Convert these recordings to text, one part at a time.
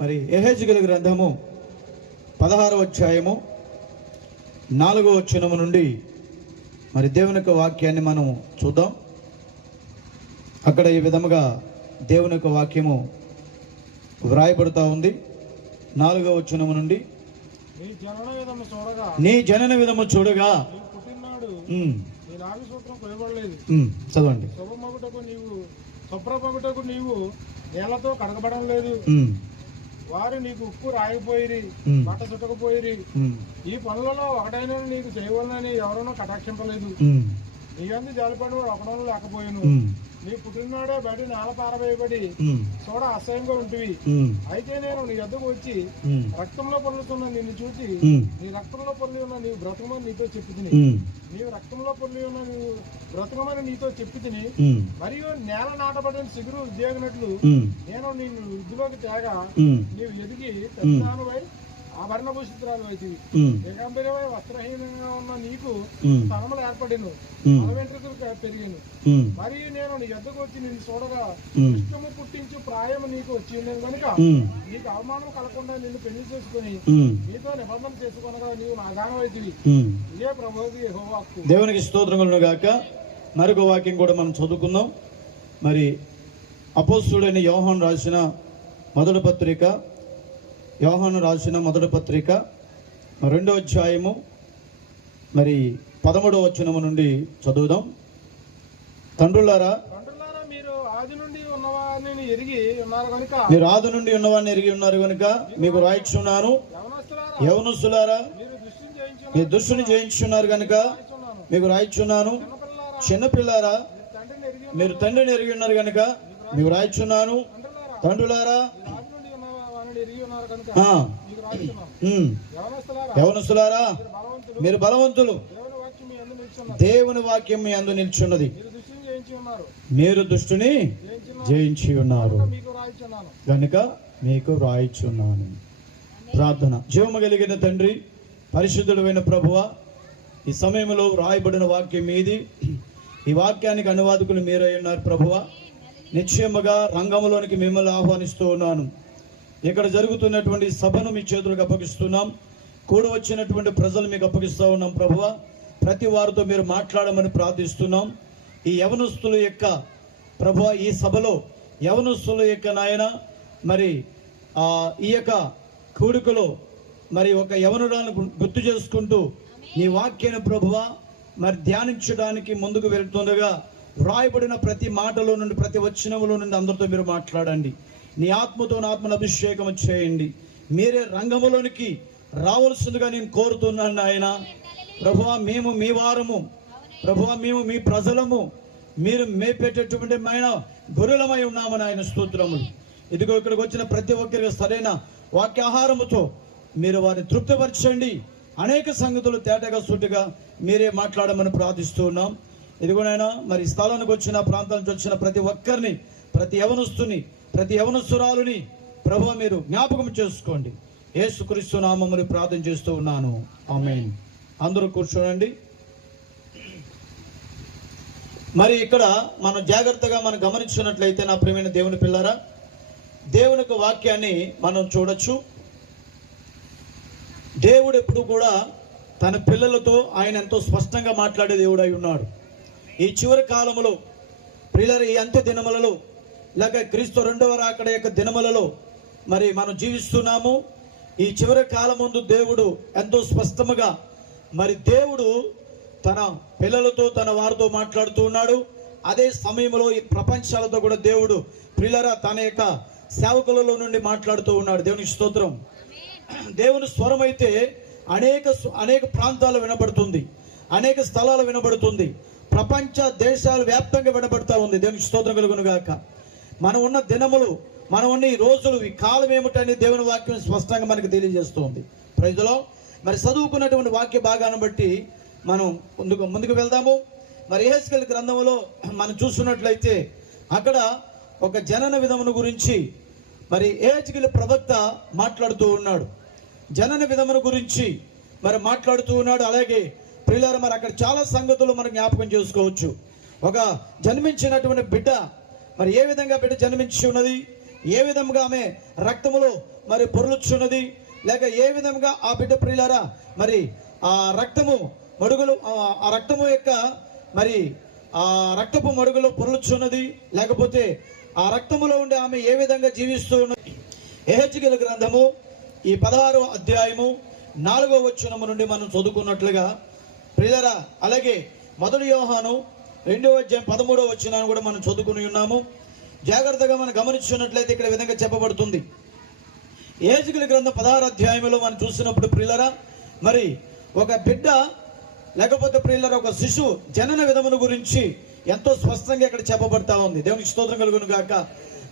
మరి యెహెజ్కేలు గ్రంథము 16వ అధ్యాయము 4వ వచనము నుండి మరి దేవుని యొక్క వాక్యాన్ని మనం చూద్దాం. అక్కడ ఈ విధముగా దేవుని యొక్క వాక్యము వ్రాయబడుతూ ఉంది. 4వ వచనము నుండి, నీ జనన విధము చూడగా చదవండి. శుభ్రమగుటకు నీవు నేలతో కడగబడం లేదు, వారు నీకు ఉప్పు రాయిపోయిరి, బట్ట చుట్టకపోయిరి. ఈ పనులలో ఒకటైనా నీకు చేయవలనని ఎవరైనా కటాక్షింపలేదు. నీ అందు జాలిపడి వాడు ఒకడను లేకపోయాను. నీ పుట్టిననాడే బయట నేల పారవేయబడి చూడ అసహ్యంగా ఉంటుంది. అయితే నేను నీ యొద్దకు వచ్చి రక్తంలో పొర్లుతున్న నిన్ను చూసి, నీ రక్తంలో పొర్లి ఉన్న నీవు బ్రతకమని నీతో చెప్పి నీవు రక్తంలో పొర్లి ఉన్న నీవు బ్రతకమని నీతో చెప్పి మరియు నేల నాటబడిన సిగురు ఉద్యోగినట్లు నేను నిన్ను వృద్ధిలోకి తేగా నీవు ఎదిగి పెద్దదానివై ఆభరణభూషితురాలు అవుతుంది. ఏకాంబరమై వస్త్రహీనంగా ఉన్న నీకు స్థలములు ఏర్పడిను, తల వెంట్రుకలు పెరిగాను. మరియు నేను నీ యొద్దకు వచ్చి నిన్ను చూడగా ఇష్టము పుట్టించు ప్రాయము నీకు వచ్చి ఉండేది కనుక నీకు అవమానం కలగకుండా నిన్ను పెళ్లి చేసుకుని నీతో నిబంధన చేసుకొనగా నీవు నా గానవైతివి. ఇదే ప్రభువుకి యెహోవా వాక్కు. దేవునికి స్తోత్రములు గాక. మరొక వాక్యం కూడా మనం చదువుకుందాం. మరి అపోస్తలుడైన యోహాను రాసిన మొదటి పత్రిక 2వ అధ్యాయము మరి 13వ వచనము నుండి చదువుదాం. తండ్రులారా, మీరు ఆది నుండి ఉన్నవారిని ఎరిగి ఉన్నారు కనుక మీకు రాయిచున్నాను. యవనస్తులారా, మీరు దుష్టుని జయించున్నారు కనుక మీకు రాయిచున్నాను. చిన్నపిల్లారా, మీరు తండ్రిని ఎరిగి ఉన్నారు కనుక మీకు రాయిచున్నాను. తండ్రులారా, యవనస్తులారా, మీరు బలవంతులు, దేవుని వాక్యం మీ అందు నిల్చున్నది, మీరు దుష్టుని జయించి ఉన్నారు కనుక మీకు రాయిచున్నాను. ప్రార్థన. జీవము కలిగిన తండ్రి, పరిశుద్ధుడైన ప్రభువా, ఈ సమయంలో రాయబడిన వాక్యం మీది. ఈ వాక్యానికి అనువాదకులు మీరై ఉన్నారు ప్రభువా. నిశ్చయముగా రంగంలోనికి మిమ్మల్ని ఆహ్వానిస్తూ ఉన్నాను. ఇక్కడ జరుగుతున్నటువంటి సభను మీ చేతులకు అప్పగిస్తున్నాం. కూడి వచ్చినటువంటి ప్రజలు మీకు అప్పగిస్తూ ఉన్నాం ప్రభువా. ప్రతి వారితో మీరు మాట్లాడమని ప్రార్థిస్తున్నాం. ఈ యవనస్తుల యొక్క ప్రభువా, ఈ సభలో యవనస్తుల యొక్క నాయన మరి ఈ యొక్క కూడికలో మరి ఒక యవనురాలను గుర్తు చేసుకుంటూ నీ వాక్యాన్ని ప్రభువా మరి ధ్యానించడానికి ముందుకు వెళ్తుండగా వ్రాయబడిన ప్రతి మాటలో నుండి, ప్రతి వచనములో నుండి అందరితో మీరు మాట్లాడండి. నీ ఆత్మతో ఆత్మను అభిషేకం చేయండి. మీరే రంగంలోనికి రావాల్సిందిగా నేను కోరుతున్నాను ఆయన. ప్రభువా, మేము మీ వారము, ప్రభువా మేము మీ ప్రజలము, మీరు మేపెట్టేటువంటి ఆయన గొర్రెలమై ఉన్నామని ఆయన స్తోత్రములు. ఇదిగో ఇక్కడికి వచ్చిన ప్రతి ఒక్కరికి సరైన వాక్యాహారముతో మీరు వారిని తృప్తిపరచండి. అనేక సంగతులు తేటగా సూటిగా మీరే మాట్లాడమని ప్రార్థిస్తూ ఉన్నాం. ఇదిగోనైనా మరి స్థలానికి వచ్చిన, ప్రాంతాల నుంచి వచ్చిన ప్రతి ఒక్కరిని, ప్రతి యవనస్తుని, ప్రతి యవనస్తురాలుని ప్రభువా మీరు జ్ఞాపకం చేసుకోండి. యేసుక్రీస్తు నామములో ప్రార్థన చేస్తూ ఉన్నాను, ఆమేన్. అందరూ కూర్చోండి. మరి ఇక్కడ మనం జాగ్రత్తగా మనం గమనించినట్లయితే నా ప్రియమైన దేవుని పిల్లారా, దేవుని యొక్క వాక్యాన్ని మనం చూడొచ్చు. దేవుడు ఎప్పుడు కూడా తన పిల్లలతో ఆయన ఎంతో స్పష్టంగా మాట్లాడే దేవుడై ఉన్నాడు. ఈ చివరి కాలంలో ప్రియులారా, ఈ అంత్య దినములలో లేక క్రీస్తు రెండవ రాకడ యొక్క దినములలో మరి మనం జీవిస్తున్నాము. ఈ చివరి కాలం ముందు దేవుడు ఎంతో స్పష్టముగా మరి దేవుడు తన పిల్లలతో, తన వారితో మాట్లాడుతూ ఉన్నాడు. అదే సమయంలో ఈ ప్రపంచాలతో కూడా దేవుడు ప్రియులారా తన యొక్క సేవకులలో నుండి మాట్లాడుతూ ఉన్నాడు. దేవునికి స్తోత్రం. దేవుని స్వరం అయితే అనేక ప్రాంతాలు వినబడుతుంది, అనేక స్థలాలు వినబడుతుంది, ప్రపంచ దేశాల వ్యాప్తంగా వినబడుతూ ఉంది. దేవునికి స్తోత్రం కలుగును గాక. మనం ఉన్న దినములు, మనం ఉన్న ఈ రోజులు, ఈ కాలం ఏమిటని దేవుని వాక్యం స్పష్టంగా మనకు తెలియజేస్తుంది. ప్రజలో మరి చదువుకున్నటువంటి వాక్య భాగాన్ని బట్టి మనం ముందుకు వెళ్దాము. మరి యెహెజ్కేలు గ్రంథంలో మనం చూస్తున్నట్లయితే అక్కడ ఒక జనన విధమును గురించి మరి యెహెజ్కేలు ప్రవక్త మాట్లాడుతూ ఉన్నాడు. జనన విధమును గురించి మరి మాట్లాడుతూ ఉన్నాడు. అలాగే ప్రియులారా, మరి అక్కడ చాలా సంగతులు మనం జ్ఞాపకం చేసుకోవచ్చు. ఒక జన్మించినటువంటి బిడ్డ మరి ఏ విధంగా బిడ్డ జన్మించి ఉన్నది, ఏ విధంగా ఆమె రక్తములో మరి పొర్లుచున్నది, లేక ఏ విధంగా ఆ బిడ్డ ప్రియులారా మరి ఆ రక్తము మడుగులు, ఆ రక్తము యొక్క మరి ఆ రక్తపు మడుగులో పొర్లుచున్నది, లేకపోతే ఆ రక్తములో ఉండే ఆమె ఏ విధంగా జీవిస్తూ ఉన్నది. యెహెజ్కేలు గ్రంథము ఈ 16వ అధ్యాయము 4వ వచనము నుండి మనం చదువుకున్నట్లుగా ప్రియులారా, అలాగే మొదటి యోహాను 2వ అధ్యాయం 13వ వచనాన్ని కూడా మనం చదువుకుని ఉన్నాము. జాగ్రత్తగా మనం గమనించినట్లయితే ఇక్కడ విధంగా చెప్పబడుతుంది. యెహెజ్కేలు గ్రంథం 16వ అధ్యాయంలో మనం చూసినప్పుడు ప్రియులారా, మరి ఒక బిడ్డ లేకపోతే ప్రియులారా ఒక శిశువు జనన విధమును గురించి ఎంతో స్పష్టంగా ఇక్కడ చెప్పబడతా ఉంది. దేవునికి స్తోత్రం కలుగును గాక.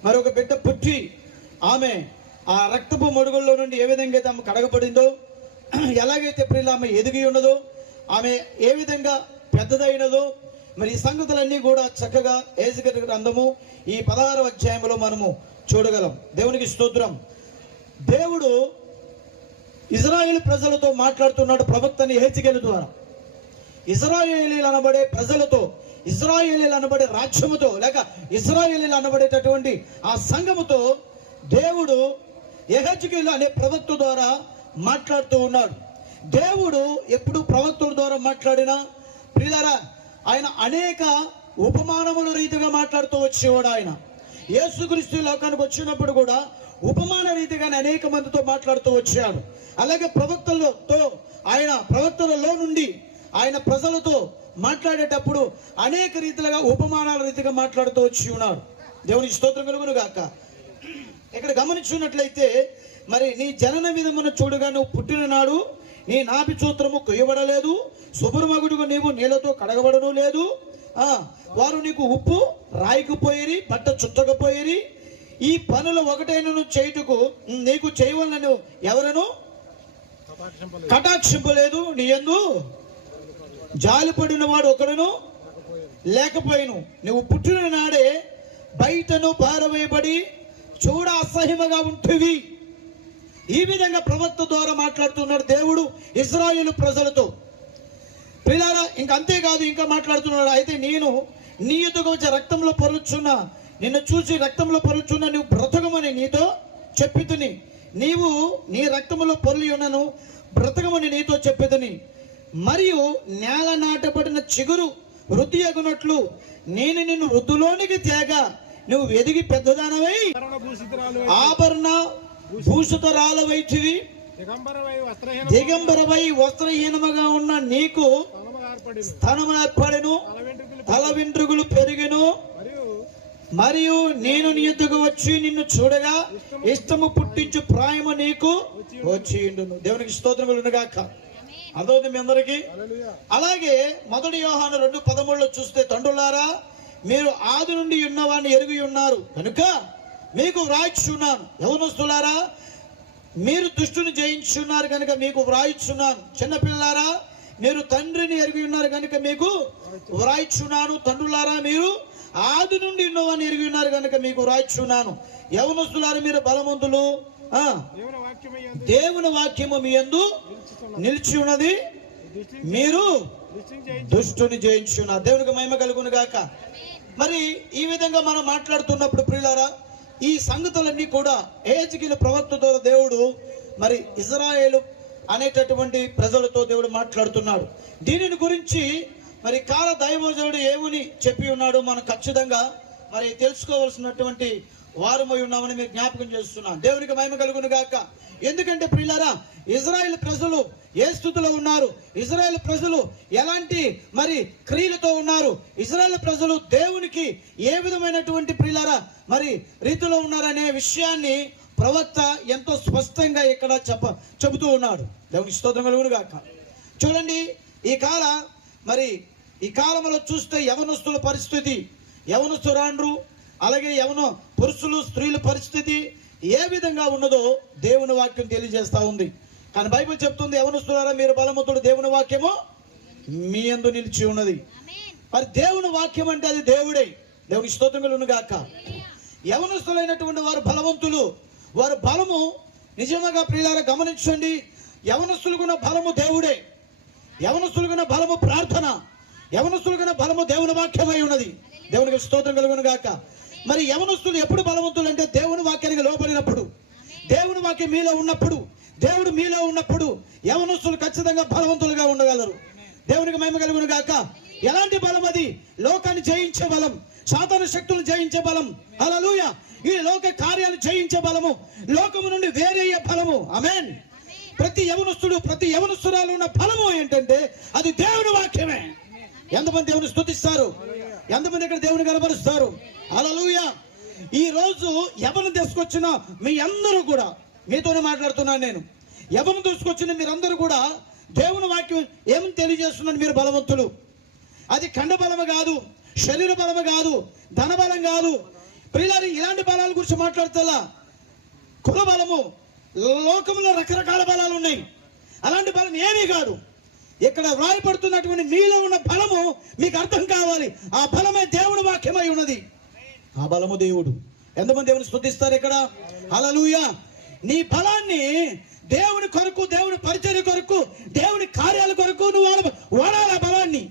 మరి ఒక బిడ్డ పుట్టి ఆమె ఆ రక్తపు మడుగుల్లో నుండి ఏ విధంగా అయితే ఆమె కడగబడిందో, ఎలాగైతే ప్రియుల ఆమె ఎదిగి ఉన్నదో, ఆమె ఏ విధంగా పెద్దదైనదో, మరి ఈ సంగతులన్నీ కూడా చక్కగా యెహెజ్కేలు గ్రంథము ఈ 16వ అధ్యాయంలో మనము చూడగలం. దేవునికి స్తోత్రం. దేవుడు ఇజ్రాయేల్ ప్రజలతో మాట్లాడుతున్నాడు ప్రవక్తని యెహెజ్కేలు ద్వారా. ఇజ్రాయేలీలు అనబడే ప్రజలతో, ఇజ్రాయేలీలు అనబడే రాజ్యముతో, లేక ఇజ్రాయేలీలు అనబడేటటువంటి ఆ సంఘముతో దేవుడు యెహెజ్కేలు అనే ప్రవక్త ద్వారా మాట్లాడుతూ ఉన్నాడు. దేవుడు ఎప్పుడు ప్రవక్తుల ద్వారా మాట్లాడినా ప్రియులారా, ఆయన అనేక ఉపమానముల రీతిగా మాట్లాడుతూ వచ్చేవాడు. ఆయన యేసుక్రీస్తు లోకానికి వచ్చినప్పుడు కూడా ఉపమాన రీతిగానే అనేక మందితో మాట్లాడుతూ వచ్చాడు. అలాగే ప్రవక్తలతో, ఆయన ప్రవక్తలలో నుండి ఆయన ప్రజలతో మాట్లాడేటప్పుడు అనేక రీతిలుగా ఉపమానాల రీతిగా మాట్లాడుతూ వచ్చి ఉన్నాడు. దేవునికి స్తోత్రం కలుగును గాక. ఇక్కడ గమనించున్నట్లయితే మరి నీ జనన విధమును చూడగా నువ్వు పుట్టిన నాడు నీ నాభి సూత్రము కొయ్యబడలేదు, శుభ్రమగుడుగు నీవు నీళ్ళతో కడగబడను లేదు, వారు నీకు ఉప్పు రాయకపోయిరి, బట్ట చుట్టకపోయిరి, ఈ పనులు ఒకటైనను చేయుటకు నీకు చేయవలనను ఎవరను కటాక్షింపలేదు, నీ యందు జాలిపడిన వాడు ఒకడును లేకపోయిను, నువ్వు పుట్టిన నాడే బయటను పారవేయబడి చూడ అసహ్యముగా ఉంటువి. ఈ విధంగా ప్రవక్త ద్వారా మాట్లాడుతున్నాడు దేవుడు ఇశ్రాయేలు ప్రజలతో. ప్రియులారా, ఇంకా అంతేకాదు, ఇంకా మాట్లాడుతున్నాడు. అయితే నేను నీ ఎదుగు వచ్చే రక్తంలో పొరుచున్నా, నిన్ను చూసి రక్తంలో పొరుచున్నా నువ్వు బ్రతకమని నీతో చెప్పితిని, నీవు నీ రక్తములో పొర్లి ఉన్నను బ్రతకమని నీతో చెప్పితిని, మరియు నేల నాటబడిన చిగురు వృద్ధి అగునట్లు నేను నిన్ను వృద్ధిలోనికి తేగా నువ్వు ఎదిగి పెద్దదానవై ఆభరణ భూషితరాలవైతివి, దిగంబరవై వస్త్రహీనముగా ఉన్న నీకు స్థనము ఏర్పడెను, తల వెంట్రుకలు పెరిగెను, మరియు నేను నీ యొద్దకు వచ్చి నిన్ను చూడగా ఇష్టము పుట్టించు ప్రాయము నీకు వచ్చి ఉండును. దేవునికి స్తోత్రం కలుగును గాక. అదవుతుంది మీ అందరికీ. అలాగే మొదటి యోహాను 2:13 చూస్తే, తండ్రులారా మీరు ఆది నుండి ఉన్నవాడిని ఎరిగి ఉన్నారు కనుక మీకు వ్రాయిచున్నాను, యవనస్తులారా మీరు దుష్టుని జయించున్నారు కనుక మీకు వ్రాయిచున్నాను, చిన్నపిల్లారా మీరు తండ్రిని ఎరిగి ఉన్నారు కనుక మీకు వ్రాయిచున్నాను, తండ్రులారా మీరు ఆది నుండి ఉన్నవాడిని ఎరిగి ఉన్నారు కనుక మీకు వ్రాయిచున్నాను, యవనస్తులారా మీరు బలవంతులు, దేవుని వాక్యము మీ యందు నిలిచి ఉన్నది, మీరు దుష్టుని జయించున్నారు. దేవునికి మహిమ కలుగును గాక. మరి ఈ విధంగా మనం మాట్లాడుతున్నప్పుడు ప్రియులారా, ఈ సంగతులన్నీ కూడా యెహెజ్కేలు ప్రవక్త ద్వారా దేవుడు మరి ఇజ్రాయేలు అనేటటువంటి ప్రజలతో దేవుడు మాట్లాడుతున్నాడు. దీనిని గురించి మరి కాల దైవజనుడు ఏమని చెప్పి ఉన్నాడు మనం ఖచ్చితంగా మరి తెలుసుకోవాల్సినటువంటి వారమై ఉన్నామని మీరు జ్ఞాపకం చేస్తున్నాను. దేవునికి మహిమ కలుగును గాక. ఎందుకంటే ప్రియులారా, ఇజ్రాయేల్ ప్రజలు ఏ స్థితిలో ఉన్నారు, ఇజ్రాయేల్ ప్రజలు ఎలాంటి మరి క్రియలతో ఉన్నారు, ఇజ్రాయేల్ ప్రజలు దేవునికి ఏ విధమైనటువంటి ప్రియులారా మరి రీతిలో ఉన్నారనే విషయాన్ని ప్రవక్త ఎంతో స్పష్టంగా ఇక్కడ చెబుతూ ఉన్నాడు. దేవునికి స్తోత్రం కలుగును గాక. చూడండి, ఈ కాలంలో చూస్తే యవనస్తుల పరిస్థితి, యవనస్తురాండ్రు అలాగే యవన పురుషులు స్త్రీల పరిస్థితి ఏ విధంగా ఉన్నదో దేవుని వాక్యం తెలియజేస్తా ఉంది. కానీ బైబిల్ చెప్తుంది, యవనస్తులారా మీరు బలవంతుడు, దేవుని వాక్యము మీ యందు నిలిచి ఉన్నది. మరి దేవుని వాక్యం అంటే అది దేవుడే. దేవునికి స్తోత్రం కలుగును గాక. యవనస్తులైనటువంటి వారు బలవంతులు, వారి బలము నిజంగా ప్రియులారా గమనించండి, యవనస్తులుగున్న బలము దేవుడే, యవనస్తులుగున్న బలము ప్రార్థన, యవనస్తులుగున్న బలము దేవుని వాక్యమై ఉన్నది. దేవునికి స్తోత్రం కలుగును గాక. మరి యవనస్తులు ఎప్పుడు బలవంతులు అంటే దేవుని వాక్యానికి లోబడినప్పుడు, దేవుని వాక్యం మీలో ఉన్నప్పుడు, దేవుడు మీలో ఉన్నప్పుడు యవనస్తులు ఖచ్చితంగా బలవంతులుగా ఉండగలరు. దేవునికి మహిమ కలుగును గాక. ఎలాంటి బలం అది? లోకాన్ని జయించే బలం, సాతాను శక్తులను జయించే బలం. హల్లెలూయా. ఈ లోక కార్యాలు జయించే బలము, లోకము నుండి వేరయ్యే బలము. ఆమేన్. ప్రతి యవనస్తుడు, ప్రతి యవనస్తురాలు ఉన్న బలము ఏంటంటే అది దేవుని వాక్యమే. ఎంతమంది దేవుని స్తుతిస్తారు? ఎంతమంది ఇక్కడ దేవుని కనబరుస్తారు? హల్లెలూయా. ఈ రోజు యవనం తీసుకొచ్చిన మీ అందరూ కూడా, మీతోనే మాట్లాడుతున్నాను నేను, యవనం తీసుకొచ్చిన మీరందరూ కూడా దేవుని వాక్యం ఏమని తెలియజేస్తున్నాను? మీరు బలవంతులు. అది ఖండ బలము కాదు, శరీర బలము కాదు, ధన బలం కాదు. ప్రియులారా, ఇలాంటి బలాల గురించి మాట్లాడుతా, కుల బలము, లోకంలో రకరకాల బలాలు ఉన్నాయి. అలాంటి బలం ఏమీ కాదు. ఇక్కడ వ్రాయపడుతున్నటువంటి మీలో ఉన్న బలము మీకు అర్థం కావాలి. ఆ బలమే దేవుని వాక్యమై ఉన్నది. ఆ బలము దేవుడు. ఎంతమంది దేవుని స్తుతిస్తారు ఇక్కడ? హల్లెలూయా. నీ బలాన్ని దేవుని కొరకు, దేవుని పరిచర్య కొరకు, దేవుని కార్యాల కొరకు నువ్వు వాడాలి. ఆ బలాన్ని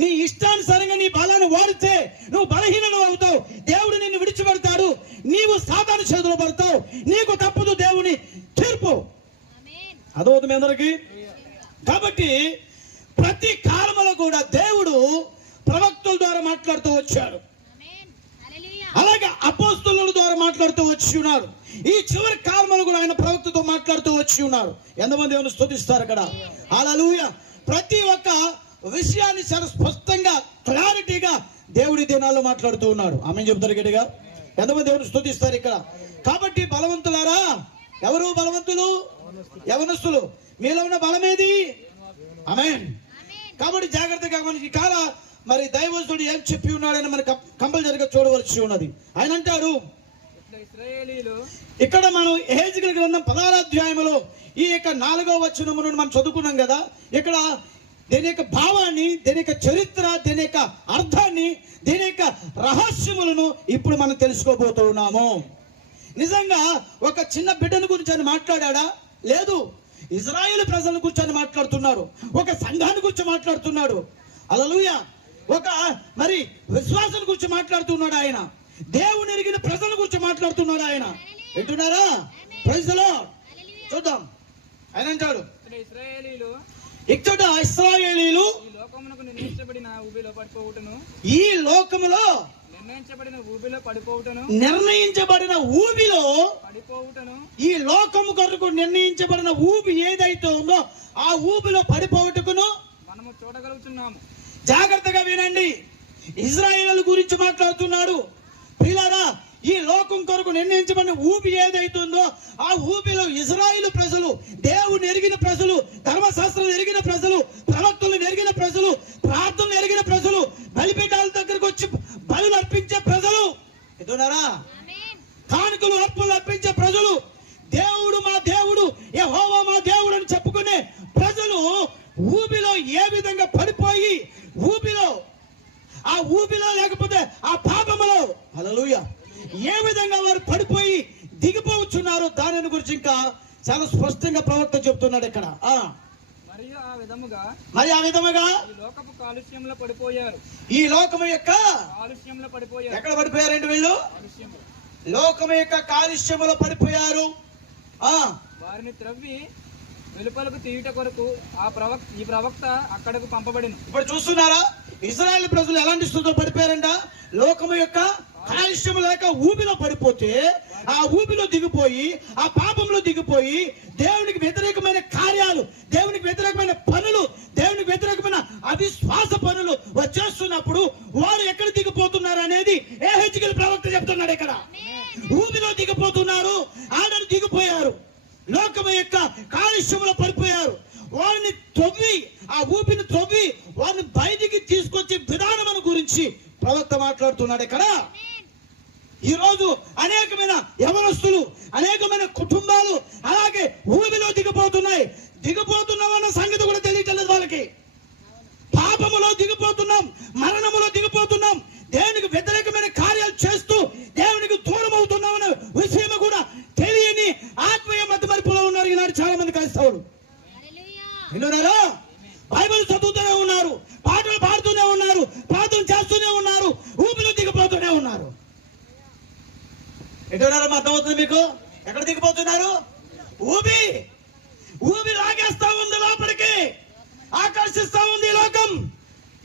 నీ ఇష్టానుసారంగా నీ బలాన్ని వాడితే నువ్వు బలహీనలు అవుతావు. దేవుడు నిన్ను విడిచిపెడతాడు. నీవు సాతాను చేతిలో పడతావు. నీకు తప్పదు దేవుని తీర్పు. అదవుతుంది అందరికి. కాబట్టి ప్రతి కాలంలో కూడా దేవుడు ప్రవక్తల ద్వారా మాట్లాడుతూ వచ్చాడు. అలాగే అపోస్తలుల ద్వారా మాట్లాడుతూ వచ్చి ఉన్నారు. ఈ చివరి కాలంలో కూడా ఆయన ప్రవక్తతో మాట్లాడుతూ వచ్చి ఉన్నారు. ఎంతమంది దేవుని స్తుతిస్తారు అక్కడ? హల్లెలూయా. ప్రతి ఒక్క విషయాన్ని చాలా స్పష్టంగా, క్లారిటీగా దేవుడి దినాల్లో మాట్లాడుతూ ఉన్నాడు. ఆమేన్ చెప్తారు గట్టిగా. ఎంతమంది దేవుని స్తుతిస్తారు ఇక్కడ? కాబట్టి బలవంతులారా, ఎవరు బలవంతులు? యవనస్తులు. మీలో ఉన్న బలమేది? ఆమేన్. కాబట్టి జాగ్రత్తగా ఈ కాల మరి దైవజనుడు ఏం చెప్పి ఉన్నాడని మనకు కంపల్సరిగా చూడవలసి ఉన్నది. ఆయన అంటాడు ఇక్కడ, మనం యెహెజ్కేలు గ్రంథం 16వ అధ్యాయంలో ఈ యొక్క 4వ వచనము నుండి మనం చదువుకున్నాం కదా. ఇక్కడ దీని యొక్క భావాన్ని, దీని యొక్క చరిత్ర, దీని యొక్క అర్థాన్ని, దీని యొక్క రహస్యములను ఇప్పుడు మనం తెలుసుకోబోతూ ఉన్నాము. నిజంగా ఒక చిన్న బిడ్డను గురించి ఆయన మాట్లాడా? లేదు. ఇజ్రాయేల్ ప్రజల గురించి ఆయన మాట్లాడుతున్నాడు. ఒక సంఘాన్ని గురించి మాట్లాడుతున్నాడు. హల్లెలూయా. ఒక మరి విశ్వాసం గురించి మాట్లాడుతున్నాడు ఆయన. దేవుని ఎరిగిన ప్రజల గురించి మాట్లాడుతున్నాడు ఆయన. వింటున్నారా? Praise the lord. చూద్దాం. ఆయన అంటాడు, ఇక్కడ ఇశ్రాయేలీలు ఈ లోకములో నిర్ణయించబడిన ఊబిలో, ఈ లోకము కొరకు నిర్ణయించబడిన ఊబి ఏదైతే ఉందో ఆ ఊబిలో పడిపోవటకును మనము చూడగలుగుతున్నాము. జాగ్రత్తగా వినండి. ఇశ్రాయేలు గురించి మాట్లాడుతున్నాడు. ప్రియులారా, ఈ లోకం కొరకు నిర్ణయించబడిన ఊబి ఏదైతుందో ఆ ఊబిలో ఇశ్రాయేలు ప్రజలు, దేవుని ఎరిగిన ప్రజలు, ధర్మశాస్త్రం ఎరిగిన ప్రజలు, ప్రవక్తలను ఎరిగిన ప్రజలు, ప్రార్థనలు ఎరిగిన ప్రజలు, బలిపీఠాల దగ్గరకు వచ్చి బలులు అర్పించే ప్రజలు, ఎదురారా కానుకలు అర్పణలు అర్పించే ప్రజలు, దేవుడు మా దేవుడు, యెహోవా మా దేవుడు అని చెప్పుకునే ప్రజలు ఊబిలో ఏ విధంగా పడిపోయి, ఆ ఊబిలో లేకపోతే ఆ పాపములో, హల్లెలూయా, ఏ విధంగా వారు పడిపోయి దిగిపోవచ్చున్నారు, దానిని గురించి ఇంకా చాలా స్పష్టంగా ప్రవక్త చెప్తున్నాడు ఇక్కడ. మరి ఆ విధముగా ఈ లోకపు కాలుష్యంలో పడిపోయారు. ఈ లోకము యొక్క కాలుష్యంలో పడిపోయారు. ఎక్కడ పడిపోయారండి వీళ్ళు? లోకము యొక్క కాలుష్యములో పడిపోయారు. వారిని త్రవ్వి వెలుపలకు తీయుట కొరకు ఈ ప్రవక్త అక్కడకు పంపబడిన. ఇప్పుడు చూస్తున్నారా, ఇశ్రాయేలు ప్రజలు ఎలాంటి స్థితిలో పడిపోయారంట? లోకము యొక్క కాలుష్యము లేక ఊబిలో పడిపోతే, ఆ ఊబిలో దిగిపోయి, ఆ పాపంలో దిగిపోయి, దేవునికి వ్యతిరేకమైన కార్యాలు, దేవునికి వ్యతిరేకమైన పనులు, దేవునికి వ్యతిరేకమైన అవిశ్వాస పనులు వచ్చేస్తున్నప్పుడు వారు ఎక్కడ దిగిపోతున్నారు అనేది యెహెజ్కేలు ప్రవక్త చెప్తున్నాడు. ఇక్కడ ఊబిలో దిగిపోతున్నారు, ఆడలు దిగిపోయారు, లోకము యొక్క కాలుష్యంలో పడిపోయారు. వారిని త్రవ్వి, ఆ ఊపిని త్రవ్వి వారిని బయటికి తీసుకొచ్చే విధానం గురించి ప్రవక్త మాట్లాడుతున్నాడు ఇక్కడ. ఈ రోజు అనేకమైన యవనస్తులు, అనేకమైన కుటుంబాలు అలాగే ఊబిలో దిగిపోతున్నామన్న సంగతి కూడా తెలియట్లేదు వాళ్ళకి. పాపములో దిగిపోతున్నాం, మరణములో దిగిపోతున్నాం, దేవునికి వ్యతిరేకమైన కార్యాలు చేస్తూ దేవునికి దూరం అవుతున్నామన్న విషయం కూడా తెలియని ఆత్మీయ మధ్యమరుపులో ఉన్నారు ఈనాడు చాలా మంది క్రైస్తవులు. విన్నారా? బైబిల్ చదువుతూనే ఉన్నారు, పాటలు పాడుతూనే ఉన్నారు, ప్రార్థన చేస్తూనే ఉన్నారు, ఊపిలో దిగిపోతూనే ఉన్నారు. ఎటున్నారో అర్థమవుతుంది మీకు? ఎక్కడ దిగిపోతున్నారు? ఊబి లాగేస్తా ఉంది లోపలికి, ఆకర్షిస్తా ఉంది ఈ లోకం,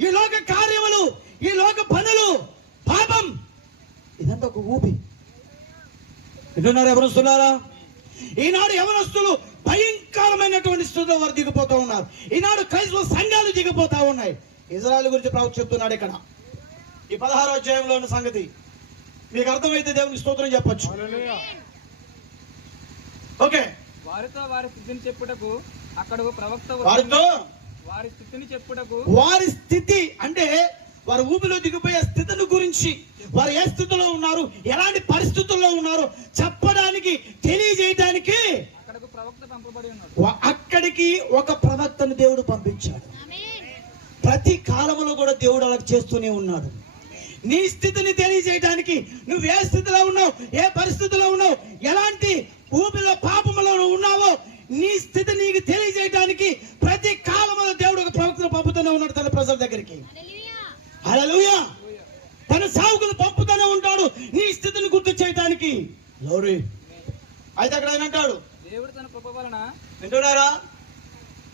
ఈ లోక కార్యములు, ఈ లోక పనులు, పాపం, ఇదంతా ఒక ఊబి. ఎటున్నారు యవనస్తులారా? ఈనాడు యవనస్తులు భయంకరమైనటువంటి స్థితిలో వారు దిగిపోతూ ఉన్నారు. ఈనాడు క్రైస్తవ సంఘాలు దిగిపోతా ఉన్నాయి. ఇజ్రాయెల్ గురించి ప్రవక్త చెప్తున్నాడు ఇక్కడ ఈ 16వ అధ్యాయంలో ఉన్న సంగతి. మీకు అర్థమైతే దేవునికి స్తోత్రం చెప్పొచ్చు. ఓకే, వారితో వారి స్థితిని చెప్పుటకు అక్కడ ప్రవక్త వారితో వారి స్థితిని చెప్పుటకు, వారి స్థితి అంటే వారు ఊపిలో దిగిపోయే స్థితిని గురించి, వారు ఏ స్థితిలో ఉన్నారు, ఎలాంటి పరిస్థితుల్లో ఉన్నారు చెప్పడానికి, తెలియజేయడానికి అక్కడకు ప్రవక్త పంపబడి ఉన్నాడు. అక్కడికి ఒక ప్రవక్తను దేవుడు పంపించాడు. ప్రతి కాలంలో కూడా దేవుడు అలా చేస్తూనే ఉన్నాడు. నీ స్థితిని తెలియజేయడానికి, నువ్వు ఏ స్థితిలో ఉన్నావు, ఏ పరిస్థితిలో ఉన్నావు, ఎలాంటి ఊపిలో పాపములో ఉన్నావో నీ స్థితి నీకు తెలియజేయడానికి ప్రతి కాలంలో దేవుడు ఒక ప్రవక్తను పంపుతూనే ఉన్నాడు తన ప్రజల దగ్గరికి. హల్లెలూయా. తన సేవకులు పంపుతూనే ఉంటాడు నీ స్థితిని గుర్తు చేయడానికి. లోరీ అయితే అక్కడ ఆయన అంటాడు, దేవుడు తన కృప వలన, వింటున్నారా?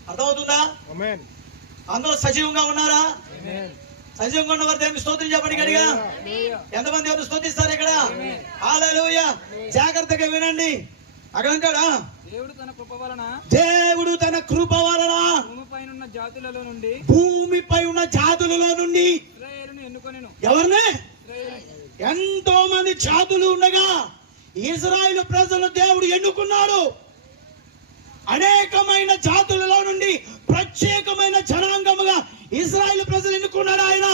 అర్థమవుతుందా? ఆమేన్. అందరూ సజీవంగా ఉన్నారా? సజీవంగా ఉన్నవారు దేవుని స్తోత్రం చెప్పండి గట్టిగా. ఎంతమంది దేవుని స్తోత్రిస్తారు ఇక్కడ? హల్లెలూయా. జాగ్రత్తగా వినండి. అక్కడ అంటాడా, దేవుడు తన కృప వలన, దేవుడు తన కృప వలన భూమిపై ఉన్న జాతులలో నుండి, భూమిపై ఉన్న జాతులలో నుండి ఇశ్రాయేలును ఎన్నుకొనెను. ఎవరిని? ఇశ్రాయేలు. ఎంతో మంది జాతులు ఉండగా ఇశ్రాయేలు ప్రజలను దేవుడు ఎన్నుకున్నాడు. అనేకమైన జాతులలో నుండి ప్రత్యేకమైన జనాంగముగా ఇశ్రాయేలు ప్రజలు ఎన్నుకున్నాడు ఆయన.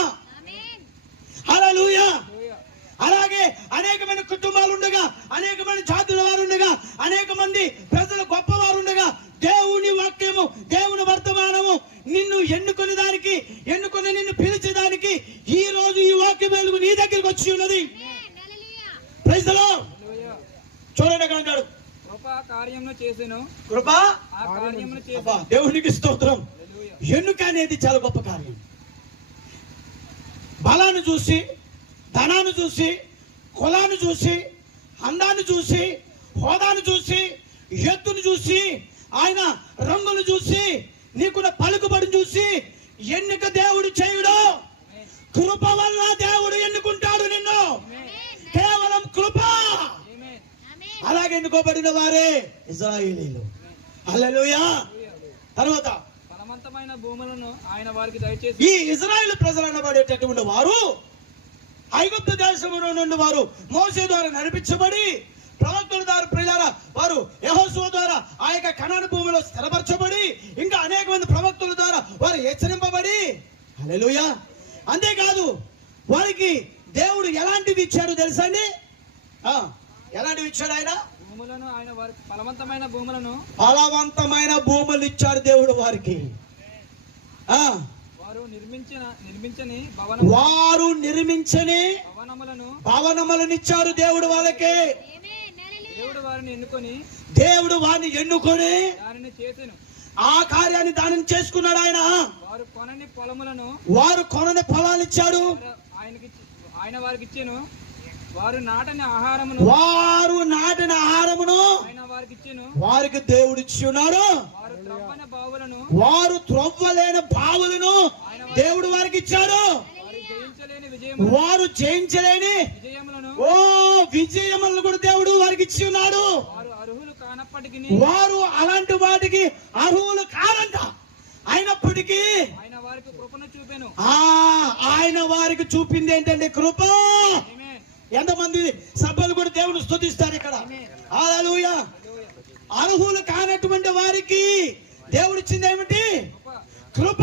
హల్లెలూయా. అలాగే అనేకమైన కుటుంబాలు ఉండగా, అనేకమైన జాతుల వారు ఉండగా, అనేక మంది ప్రజలు గొప్పవారు ఉండగా దేవుని వాక్యము, దేవుని వర్తమానము నిన్ను ఎన్నుకునే దానికి, ఎన్నుకుని నిన్ను పిలిచేదానికి ఈ రోజు ఈ వాక్య వెలుగు నీ దగ్గరికి వచ్చి ఉన్నది. Praise the lord. చూడండి అక్కడ అంటాడు, కృప కార్యమును చేసెను, కృప ఆ కార్యమును చేసెను. అబ్బా, దేవునికి స్తోత్రం. ఎన్నుక అనేది చాలా గొప్ప కార్యం. బలాన్ని చూసి, ధనాన్ని చూసి, కులాన్ని చూసి, అందాన్ని చూసి, హోదాను చూసి, ఎత్తును చూసి, ఆయన రంగులు చూసి, నీకున్న పలుకుబడిని చూసి ఎన్నిక దేవుడు చేయుడు. కృప వల్ల దేవుడు ఎన్నుకుంటాడు నిన్ను. కేవలం కృప. అలాగే ఎన్నుకోబడిన వారే ఇశ్రాయేలీయులు. హల్లెలూయా. తర్వాత ఫలవంతమైన భూములను ఆయన వారికి దయచేసి, ఈ ఇశ్రాయేలు ప్రజలు అనబడేటటువంటి వారు ఐగుప్తు దేశములో నుండి వారు మోషే ద్వారా నడిపించబడి, ప్రవక్తల ద్వారా ప్రియులారా వారు యెహోషువ ద్వారా ఆ యొక్క కనాను భూమిలో స్థిరపరచబడి, ఇంకా అనేక మంది ప్రవక్తల ద్వారా వారు హెచ్చరింపబడి, హల్లెలూయా. అంతేకాదు వారికి దేవుడు ఎలాంటివి ఇచ్చాడు తెలుసా అండి? ఎలాంటివి ఇచ్చాడు ఆయన? భూములను ఆయన వారికి, ఫలవంతమైన భూములను, ఫలవంతమైన భూములు ఇచ్చాడు దేవుడు వారికి. వారు నిర్మించని భవనములను ఇచ్చారు దేవుడు వాళ్ళకి. దేవుడు వారిని ఎన్నుకొని, దేవుడు వారిని ఎన్నుకొని దానిని చేసెను. ఆ కార్యాన్ని దానిని చేసుకున్నాడు ఆయన. వారు కొనని పొలములను, వారు కొనని పొలాలు ఇచ్చాడు ఆయన వారికి ఇచ్చెను. వారు నాటని ఆహారమును, ఆయన వారికి ఇచ్చెను. వారికి దేవుడు ఇచ్చి ఉన్నాడు. వారు త్రవ్వని బావులను, వారు త్రవ్వలేని బావులను దేవుడు వారికి ఇచ్చాడు. వారు జయించలేని విజయములను కూడా దేవుడు వారికి ఇచ్చి ఉన్నాడు. వారు అర్హులు కానప్పటికీ, వారు అలాంటి వాటికి అర్హులు కాదంట. అయినప్పటికీ ఆయన వారికి కృపను చూపెను. ఆయన వారికి చూపింది ఏంటంటే కృప. ఎంతమంది సభ్యులు కూడా దేవుని స్తుతిస్తారు ఇక్కడ. హల్లెలూయా. అర్హులు కానటువంటి వారికి దేవుడు ఇచ్చింది ఏమిటి? కృప.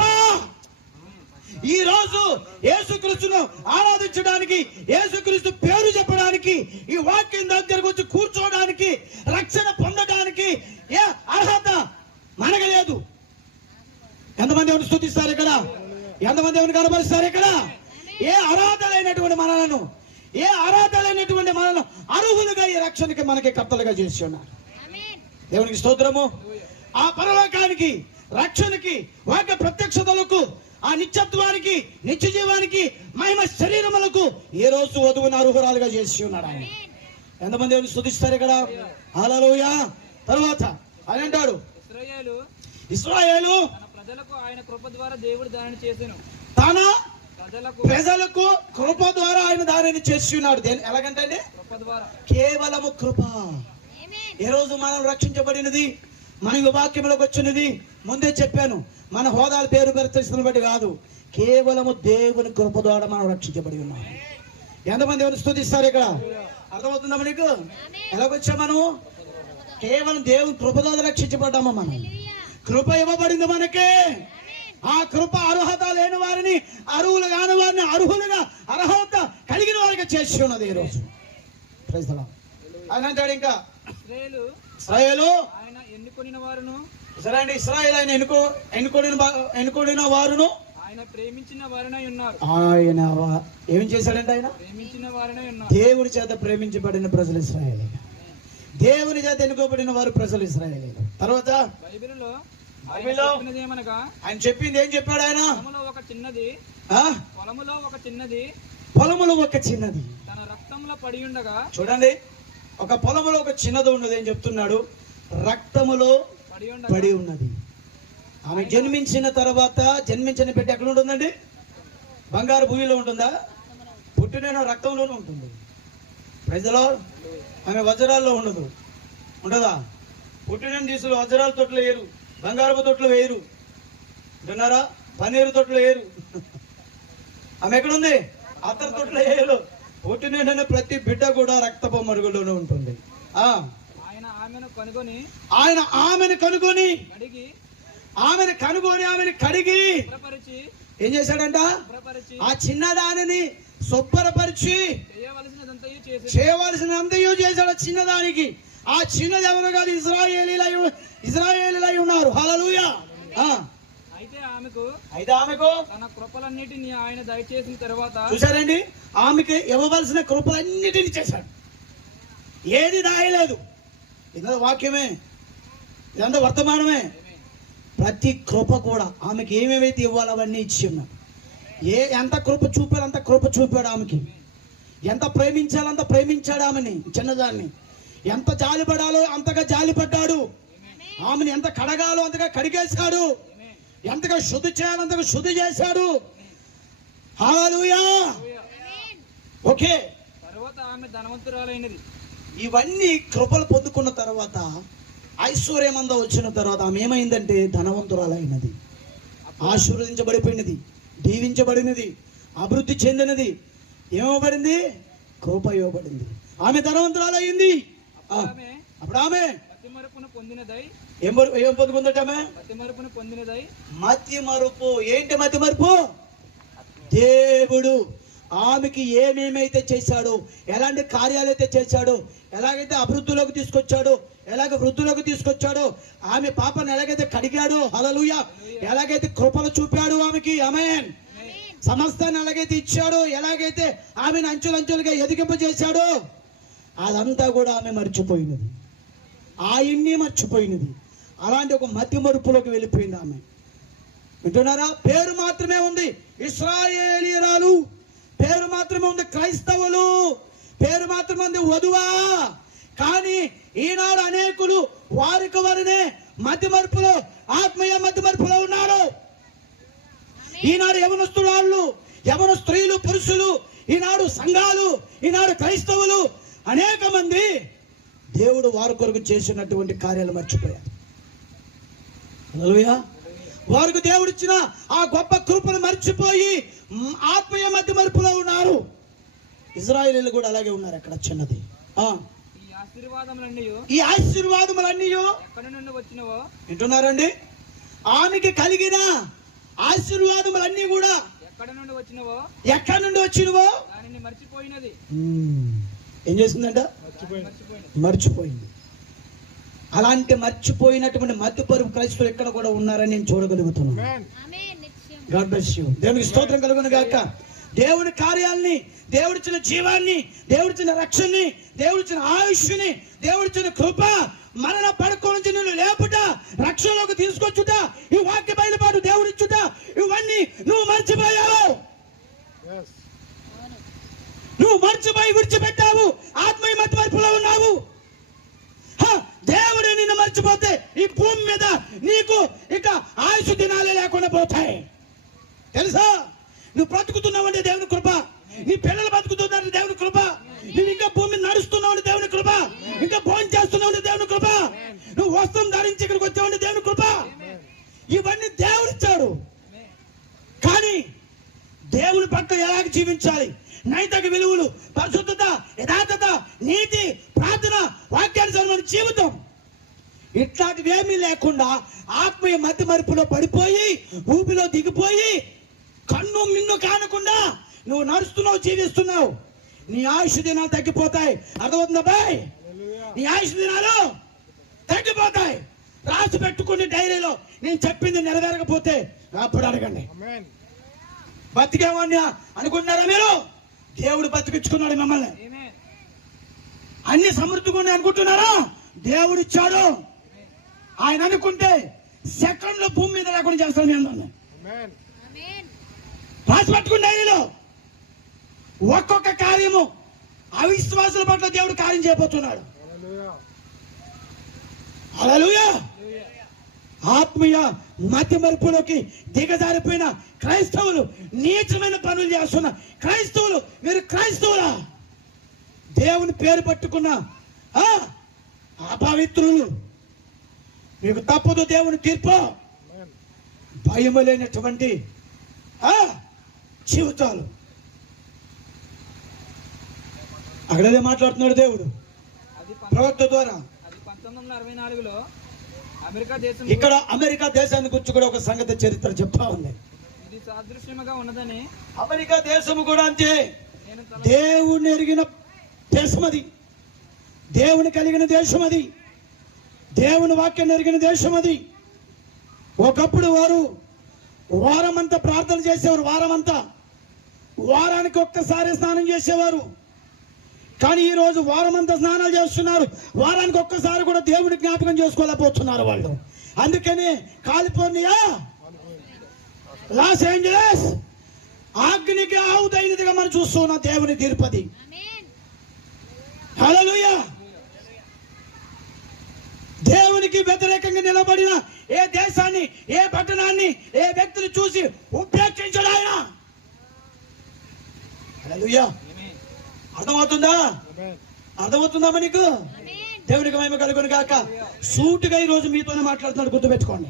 ఈ రోజు యేసుక్రీస్తును ఆరాధించడానికి, యేసుక్రీస్తు పేరు చెప్పడానికి, ఈ వాక్యం దగ్గరకు వచ్చి కూర్చోడానికి, రక్షణ పొందడానికి ఏ అర్హత మనకు లేదు. ఎంతమంది దేవుని స్తుతిస్తారు ఇక్కడ? ఎంతమంది దేవుని కనబరుస్తారు ఇక్కడ? ఏ అర్హత లేనటువంటి మనలను అర్హులుగా ఈ రక్షణకి మనకి కర్తలుగా చేసి ఉన్నారు. దేవునికి స్తోత్రము. ఆ పరలోకానికి, రక్షణకి, వాక్య ప్రత్యక్షతలకు, ఆ నిత్యత్వానికి, నిత్య జీవానికి, మహిమ శరీరములకు ఈ రోజు వధువును అర్హురాలుగా చేసి ఉన్నాడు ఆయన. ఎంతమంది దేవుని స్తుతిస్తారు ఇక్కడ? హల్లెలూయా. తర్వాత ఆయన అంటాడు, ఇశ్రాయేలు తన ప్రజలకు ఆయన కృప ద్వారా దేవుడు దానిని చేసెను. తన ప్రజలకు కృప ద్వారా ఆయన దానిని చేసి ఉన్నాడు. ఎలాగంటే కృప ద్వారా, కేవలము కృప. ఏ రోజు మనం రక్షించబడినది, మన వాక్యంలోకి వచ్చినది ముందే చెప్పాను, మన హోదాల పేరు పరిస్థితులను బట్టి కాదు, కేవలము దేవుని కృప ద్వారా మనం రక్షించబడి ఉన్నాం. ఎంతమంది దేవుని స్తుతిస్తారు ఇక్కడ? అర్థమవుతుందా మనకు? ఎలాగొచ్చా మనం? కేవలం దేవుని కృప ద్వారా రక్షించబడ్డామా మనం? కృప ఇవ్వబడింది మనకి. ఆ కృప అర్హత లేని వారిని అర్హులు కాని వారిని అర్హులుగా అర్హత కలిగిన వారికి చేసి ఉన్నది ఈ రోజు. Praise the lord. ఆయన అంటాడు ఇంకా, ఇశ్రాయేలు ఆయన ఎన్నుకొనిన వారును, సరే అండి, ఇశ్రాయేలు ఆయన ఎన్నుకొనిన వారును ఆయన ప్రేమించిన వారినై ఉన్నారు. ఆయన ఏం చేశాడంటే ఆయన ప్రేమించిన వారినై ఉన్నారు. దేవుడి చేత ప్రేమించబడిన ప్రజలు ఇశ్రాయేలు, దేవుని చేత ఎన్నుకోబడిన వారు ప్రజలు ఇశ్రాయేలు. తర్వాత బైబిల్లో ఆయన చెప్పింది ఏం చెప్పాడు? ఆయన పొలములో ఒక చిన్నది తన రక్తంలో పడి ఉండగా, చూడండి, ఒక పొలములో ఒక చిన్నది ఉన్నది ఏం చెప్తున్నాడు? రక్తములో పడి ఉన్నది. ఆమె జన్మించిన తర్వాత జన్మించిన బిడ్డ ఎక్కడ ఉంటుందండి? బంగారు భూమిలో ఉంటుందా? పుట్టిన రక్తంలోనే ఉంటుంది. ప్రజలో ఆమె వజ్రాల్లో ఉండదు, ఉండదా? పుట్టిన తీసులు వజ్రాల తొట్లు వేయరు, బంగారపు తొట్లు వేయరు, విన్నారా? పన్నీరు తొట్లు వేయరు. ఆమె ఎక్కడుంది? అత్తర తొట్లు వేయరు. పుట్టిన ప్రతి బిడ్డ కూడా రక్తపు మరుగులోనే ఉంటుంది. ఆయన ఆమెను కనుగొని ఆమెను కడిగి ఏం చేశాడంట? ఆ చిన్నదానిని శుభ్రపరిచి చేయవలసినంతయు చేశాడు చిన్నదానికి. ఆ చిన్నది ఎవరు కాదు, ఇశ్రాయేలీలై ఉన్నారు. హల్లెలూయా. అయితే ఆమెకు తన కృపలన్నిటిని ఆయన దయచేసిన తర్వాత, చూశారండి, ఆమెకి ఇవ్వవలసిన కృపలన్నిటిని చేశాడు, ఏది దాయలేదు. ఇదంతా వాక్యమే, ఇదంతా వర్తమానమే. ప్రతి కృప కూడా ఆమెకి ఏమేమైతే ఇవ్వాలో అవన్నీ ఇచ్చి ఉన్నాడు. ఎంత కృప చూపాడు అంత కృప చూపాడు ఆమెకి. ఎంత ప్రేమించాలో అంత ప్రేమించాడు ఆమెని, చిన్నదాన్ని. ఎంత జాలిపడాలో అంతగా జాలిపడ్డాడు. ఆమెను ఎంత కడగాలో అంతగా కడిగేశాడు. ఎంతగా శుద్ధి చేయాలో అంతగా శుద్ధి చేశాడు. హల్లెలూయా. ఓకే. తర్వాత ఆమె ధనవంతురాలైనది. ఇవన్నీ కృపలు పొందుకున్న తర్వాత, ఐశ్వర్యమంతా వచ్చిన తర్వాత ఆమె ఏమైందంటే ధనవంతురాలైనది, ఆశీర్వదించబడిపోయినది, దీవించబడినది, అభివృద్ధి చెందినది. ఏమవబడింది? కృప ఇవ్వబడింది. ఆమె ధనవంతురాలయ్యింది. అప్పుడు ఆమె ఏం పొందుకుందట? ఆమె మతి మరుపు. ఏంటి మతి మరుపు? దేవుడు ఆమెకి ఏమేమైతే చేశాడో, ఎలాంటి కార్యాలైతే చేశాడో, ఎలాగైతే అభివృద్ధిలోకి తీసుకొచ్చాడో, ఎలాగ వృద్ధిలోకి తీసుకొచ్చాడో, ఆమె పాపను ఎలాగైతే కడిగాడో, హల్లెలూయా, ఎలాగైతే కృపలు చూపాడు ఆమెకి, ఆమేన్, సమస్తాన్ని ఎలాగైతే ఇచ్చాడో, ఎలాగైతే ఆమెను అంచులంచులుగా ఎదిగింపజేశాడో, అదంతా కూడా ఆమె మర్చిపోయినది. ఆయన్ని మర్చిపోయినది. అలాంటి ఒక మధ్య మరుపులోకి వెళ్ళిపోయింది ఆమె. వింటున్నారా? పేరు మాత్రమే ఉంది ఇశ్రాయేలీయురాలు, పేరు మాత్రమే ఉంది క్రైస్తవులు, పేరు మాత్రమే ఉంది వధువా. కానీ ఈనాడు అనేకులు వారికి వారినే మధ్య మరుపులో, ఆత్మీయ మధ్య మరుపులో ఉన్నారు. ఈనాడు యవనస్తురాళ్ళు, యవన స్త్రీలు, పురుషులు, ఈనాడు సంఘాలు, ఈనాడు క్రైస్తవులు అనేక మంది దేవుడు వారి కొరకు చేసినటువంటి కార్యాలు మర్చిపోయారు. హల్లెలూయా. వారికి దేవుడిచ్చిన ఆ గొప్ప కృపను మర్చిపోయి ఆత్మీయ మధ్య మరుపులో ఉన్నారు. ఇశ్రాయేలీయులు కూడా అలాగే ఉన్నారు. అక్కడ చిన్నది. ఈ ఆశీర్వాదములన్నీ ఎక్కడి నుండి వచ్చినవో వింటున్నారండి? ఆమెకి కలిగిన ఆశీర్వాదములన్నీ కూడా ఎక్కడి నుండి వచ్చినవో దానిని మర్చిపోయినది. ఏం చేసిందంట? మర్చిపోయింది. అలాంటి మర్చిపోయినటువంటి మధ్యపరుపు క్రైస్తవులు ఎక్కడ కూడా ఉన్నారని నేను చూడగలుగుతున్నాను. God bless you. దేవునికి స్తోత్రం కలుగును గాక. దేవుడి కార్యాలని, దేవుడిచ్చిన జీవాన్ని, దేవుడిచ్చిన రక్షణని, దేవుడిచ్చిన ఆయుష్ని, దేవుడిచ్చిన కృప, మరణ పడక నుంచి నిన్ను లేపుట, రక్షణలోకి తీసుకొచ్చుట, ఈ వాక్య బయలుపాటు దేవుడిచ్చుట, ఇవన్నీ నువ్వు మర్చిపోయావు. నువ్వు మర్చిపోయి విడిచిపెట్టావు. ఆత్మీయ మధ్య మరుపులో మర్చిపోతే ఈ భూమి మీద నీకు ఇక ఆయుష్ దినాలే లేకుండా పోతాయి. తెలుసా? నువ్వు బ్రతుకుతున్నావంటే దేవుని కృప, నీ పిల్లలు బతుకుతున్నారంటే దేవుని కృప, నువ్వు ఇంకా భూమి నడుస్తున్నావు దేవుని కృప, ఇంకా భోజనం చేస్తున్నావు దేవుని కృప, నువ్వు వస్త్రం ధరించి ఇక్కడికి వచ్చావంటే దేవుని కృప. ఇవన్నీ దేవుడిచ్చాడు. కానీ దేవుని పట్ల ఎలాగ జీవించాలి, నైతిక విలువలు, పరిశుద్ధత, యథార్థత, నీతి, ప్రార్థన, వాక్యానుసారమైన జీవితం, ఇట్లాంటివి ఏమీ లేకుండా ఆత్మీయ మధ్య మరుపులో పడిపోయి ఊపిలో దిగిపోయి కన్ను మిన్ను కానకుండా నువ్వు నడుస్తున్నావు, జీవిస్తున్నావు, నీ ఆయుష్ దినాలు తగ్గిపోతాయి. అర్థమవుతుందా బాయ్? నీ ఆయుష్ దినాలు తగ్గిపోతాయి. రాసి పెట్టుకుని డైరీలో నేను చెప్పింది నెరవేరకపోతే అప్పుడు అడగండి. బతికేవాడిని అనుకుంటున్నారా మీరు? దేవుడు బతికించుకున్నాడు మిమ్మల్ని. అన్ని సమృద్ధిగా ఉన్నాయి అనుకుంటున్నారా? దేవుడు ఇచ్చాడు. ఆయన అనుకుంటే సెకండ్ లో భూమి మీద లేకుండా చేస్తాడు మీ అందరినీ. రాసి పెట్టుకున్న డైరీలో ఒక్కొక్క కార్యము అవిశ్వాసుల పట్ల దేవుడు కార్యం చేయబోతున్నాడు. హల్లెలూయా. ఆత్మీయ మధ్య మరుపులోకి దిగజారిపోయిన క్రైస్తవులు, నీచమైన పనులు చేస్తున్న క్రైస్తవులు, మీరు క్రైస్తవులా? దేవుని పేరు పట్టుకున్న అపవిత్రులు, మీకు తప్పదు దేవుని తీర్పు. భయం లేనటువంటి జీవితాలు. అక్కడేదే మాట్లాడుతున్నాడు దేవుడు ప్రవక్త ద్వారా. 1964లో అమెరికా దేశం, ఇక్కడ అమెరికా దేశాన్ని గురించి కూడా ఒక సంగతి చరిత్ర చెప్తా ఉంది. ఇది సాదృశ్యముగా ఉన్నదని. అమెరికా దేశం కూడా అంతే. దేవుని ఎరిగిన దేశం అది, దేవుని కలిగిన దేశం అది, దేవుని వాక్యం ఎరిగిన దేశం అది. ఒకప్పుడు వారు వారమంతా ప్రార్థన చేసేవారు, వారానికి ఒక్కసారి స్నానం చేసేవారు. కానీ ఈ రోజు వారమంతా స్నానాలు చేస్తున్నారు, వారానికి ఒక్కసారి కూడా దేవుని జ్ఞాపకం చేసుకోలేకపోతున్నారు వాళ్ళు. అందుకని కాలిఫోర్నియా, లాస్ ఏంజలస్ అగ్నికి ఆహుతైనదిగా మనం చూస్తున్నాం దేవుని తీర్పది. హల్లెలూయా. దేవునికి వ్యతిరేకంగా నిలబడిన ఏ దేశాన్ని, ఏ పట్టణాన్ని, ఏ వ్యక్తిని చూసి ఉపేక్షించడు ఆయన. హల్లెలూయా. అర్థమవుతుందా? అర్థమవుతుందా నీకు? దేవునికి మహిమ కలుగును గాక. సూటిగా ఈ రోజు మీతోనే మాట్లాడుతున్నాడు, గుర్తుపెట్టుకోండి.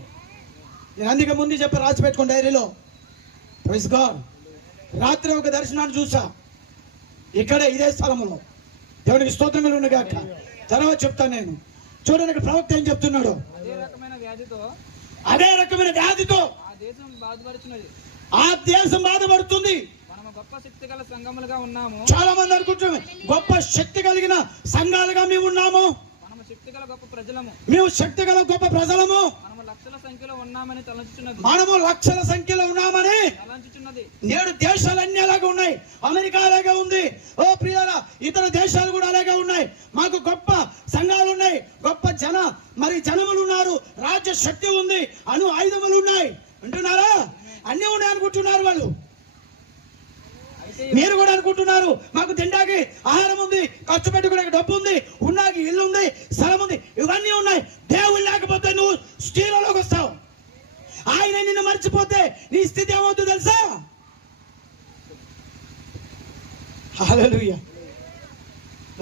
నేను అందుకే ముందు చెప్పి రాసి పెట్టుకోండి డైరీలో. Praise God. రాత్రి ఒక దర్శనాన్ని చూసా ఇక్కడే, ఇదే స్థలంలో. దేవునికి స్తోత్రం కలుగును గాక. తర్వాత చెప్తాను నేను. చూడండి ఇక్కడ ప్రవక్త ఏం చెప్తున్నాడు. అదే రకమైన వ్యాధితో ఆ దేశం బాధపడుతుంది. గొప్ప శక్తి గల సంఘములుగా ఉన్నాము. చాలా మంది అనుకుంటున్నాం గొప్ప శక్తి కలిగిన సంఘాలుగా మేము ఉన్నాము, మనము శక్తి గల గొప్ప ప్రజలము, మేము శక్తి గల గొప్ప ప్రజలము, మనము లక్షల సంఖ్యలో ఉన్నామని తలంచుచున్నది. నేడు దేశాలన్నీ అలాగే ఉన్నాయి. అమెరికా అలాగే ఉంది. ఓ ప్రియులారా, ఇతర దేశాలు కూడా అలాగే ఉన్నాయి. మాకు గొప్ప సంఘాలు ఉన్నాయి, గొప్ప జనములు ఉన్నారు, రాజ్య శక్తి ఉంది, ఆయుధములు ఉన్నాయి అంటున్నారా? అన్ని ఉన్నాయి అనుకుంటున్నారు వాళ్ళు. మీరు కూడా అనుకుంటున్నారు మాకు తిండానికి ఆహారం ఉంది, ఖర్చు పెట్టుకునే డబ్బు ఉంది, ఉన్నాకి ఇల్లు ఉంది, స్థలం ఉంది, ఇవన్నీ ఉన్నాయి. దేవుడు లేకపోతే నువ్వు స్టీలోకి వస్తావు. ఆయన నిన్ను మర్చిపోతే నీ స్థితి ఏమవుతుందో తెలుసా? హల్లెలూయా.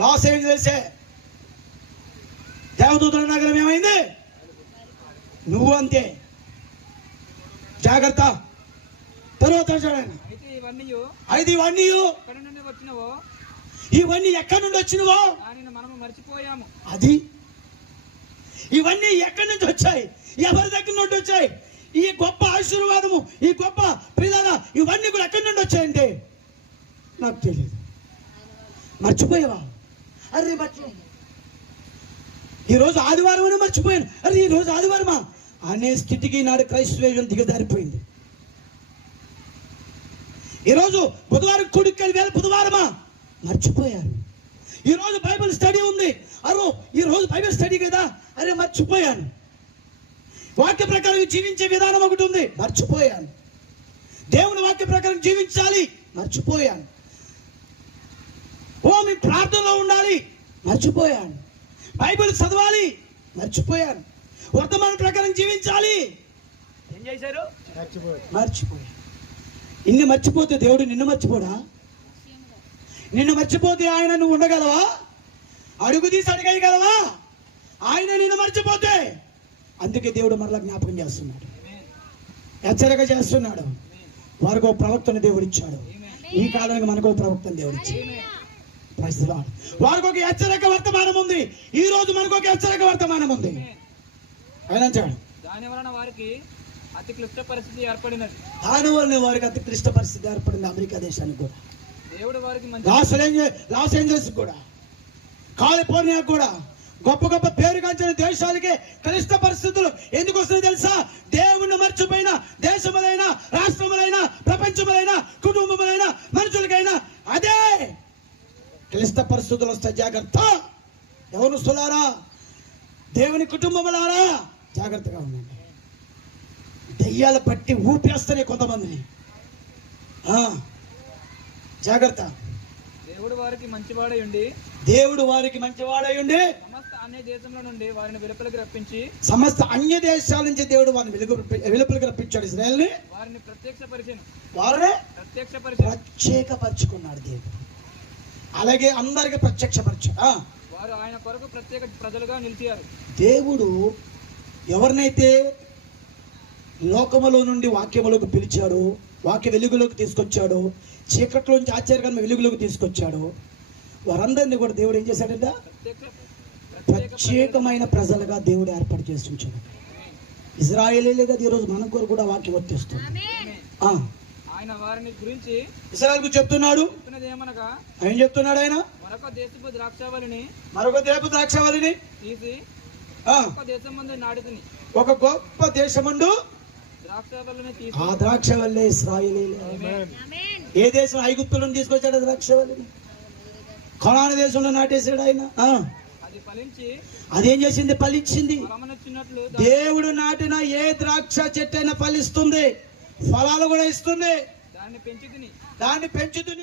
లాస్ ఏంజలసే దేవదూతల నగరం ఏమైంది? నువ్వు అంతే, జాగ్రత్త. తర్వాత ఇవన్నీ ఎక్కడి నుండి వచ్చినవో మనము మర్చిపోయాము. అది ఇవన్నీ ఎక్కడి నుంచి వచ్చాయి? ఎవరి దగ్గర నుండి వచ్చాయి? ఈ గొప్ప ఆశీర్వాదము, ఈ గొప్ప ప్రియుల ఇవన్నీ కూడా ఎక్కడి నుండి వచ్చాయంటే నాకు తెలియదు. మర్చిపోయావా? అరే మర్చిపోయాను, ఈరోజు ఆదివారం అని మర్చిపోయాను. అరే ఈరోజు ఆదివారమా అనే స్థితికి నాడు క్రైస్తవ్యం దిగజారిపోయింది. ఈరోజు బుధవారం కూడికెళ్ళి వేళ బుధవారమా మర్చిపోయారు. ఈరోజు బైబిల్ స్టడీ ఉంది, అరో ఈరోజు బైబిల్ స్టడీ కదా, అరే మర్చిపోయాను. వాక్య ప్రకారం జీవించే విధానం ఒకటి ఉంది, మర్చిపోయాను. దేవుని వాక్య ప్రకారం జీవించాలి, మర్చిపోయాను. ఓ మీ ప్రార్థనలో ఉండాలి, మర్చిపోయాను. బైబిల్ చదవాలి, మర్చిపోయారు. వర్తమానం ప్రకారం జీవించాలి, ఏం చేశారు? మర్చిపోయారు. ఇన్ని మర్చిపోతే దేవుడు నిన్ను మర్చిపోడా? నిన్ను మర్చిపోతే ఆయన నువ్వు ఉండగలవా? అడుగు తీసి అడగగలవా? ఆయన నిన్ను మర్చిపోతే, అందుకే దేవుడు మరలా జ్ఞాపకం చేస్తున్నాడు, హెచ్చరిక చేస్తున్నాడు. వారికి ఒక ప్రవక్తను దేవుడు ఇచ్చాడు. ఈ కాలానికి మనకు ఒక ప్రవక్తను దేవుడు ఇచ్చాడు. Praise the lord. వారికి ఒక హెచ్చరిక వర్తమానం ఉంది. ఈ రోజు మనకు ఒక హెచ్చరిక వర్తమానం ఉంది. ఆయన అంటాడు, దాని వలన వారికి అతి క్లిష్ట పరిస్థితి ఏర్పడినది. దానివల్ల వారికి అతి క్లిష్ట పరిస్థితి ఏర్పడింది. అమెరికా దేశానికి కూడా, దేవుడు వారికి లాస్ ఏంజల్స్ కూడా, కాలిఫోర్నియా కూడా, గొప్ప గొప్ప పేరుగాంచిన దేశాలకి క్లిష్ట పరిస్థితులు ఎందుకు వస్తున్నాయి తెలుసా? దేవుణ్ణి మర్చిపోయిన దేశములైనా, రాష్ట్రములైనా, ప్రపంచములైనా, కుటుంబములైనా, మనుషులకైనా అదే క్లిష్ట పరిస్థితులు వస్తాయి. జాగ్రత్త. యవనస్తులారా, దేవుని కుటుంబములారా, జాగ్రత్తగా ఉండండి. దయ్యాలు పట్టి ఊపేస్తాయి కొంతమందిని. జాగ్రత్త. దేవుడు వారికి మంచివాడై ఉండి, దేవుడు వారికి మంచివాడై ఉండి సమస్త అన్య దేశంలో నుండి వారిని వెలుపలికి రప్పించి, సమస్త అన్య దేశాల నుంచి దేవుడు వారిని వెలుపలికి రప్పించాడు. ఇశ్రాయేలుని వారిని ప్రత్యక్షపరిచెను. వారిని ప్రత్యక్షపరిచెను. ప్రత్యేకపరచుకున్నాడు దేవుడు. అలాగే అందరికి ప్రత్యక్షపరిచాడు. వారు ఆయన కొరకు ప్రత్యేక ప్రజలుగా నిలిచారు. దేవుడు ఎవరినైతే లోకములో నుండి వాక్యములోకి పిలిచాడో, వాక్య వెలుగులోకి తీసుకొచ్చాడో, చీకట్లోంచి ఆశ్చర్యకరమైన వెలుగులోకి తీసుకొచ్చాడో, వారందరినీ కూడా దేవుడు ఏం చేశాడంట? ప్రత్యేకమైన ప్రజలుగా దేవుడు ఏర్పాటు చేసి ఉంచాడు. ఇజ్రాయేలీలే కదా ఈరోజు మన కొరకు కూడా వాక్యం వర్తిస్తుంది. ఆయన వారిని గురించి ఇశ్రాయేలుకు చెప్తున్నాడు. చెప్పినదేమనగా, ఏం చెప్తున్నాడు ఆయన? మరొక దేశపు ద్రాక్షావళిని తీసి ఒక దేశం ముందు నాటితిని. ఒక గొప్ప దేశమందు ద్రాక్షావళిని తీసి, ఆ ద్రాక్షవల్లే ఇశ్రాయేలీలే. ఏ దేశం? ఐగుప్తులను తీసుకొచ్చాడు ద్రాక్షవల్లిని. కనాను దేశంలో నాటేశాడు ఆయన. అది ఫలించి, అదేం చేసింది? ఫలించింది. ఫలమునిచ్చినట్లు దేవుడు నాటిన ఏ ద్రాక్ష చెట్టు అయినా ఫలిస్తుంది, ఫలాలు కూడా ఇస్తుంది. దాన్ని పెంచుతిని. దాన్ని పెంచుతుంది.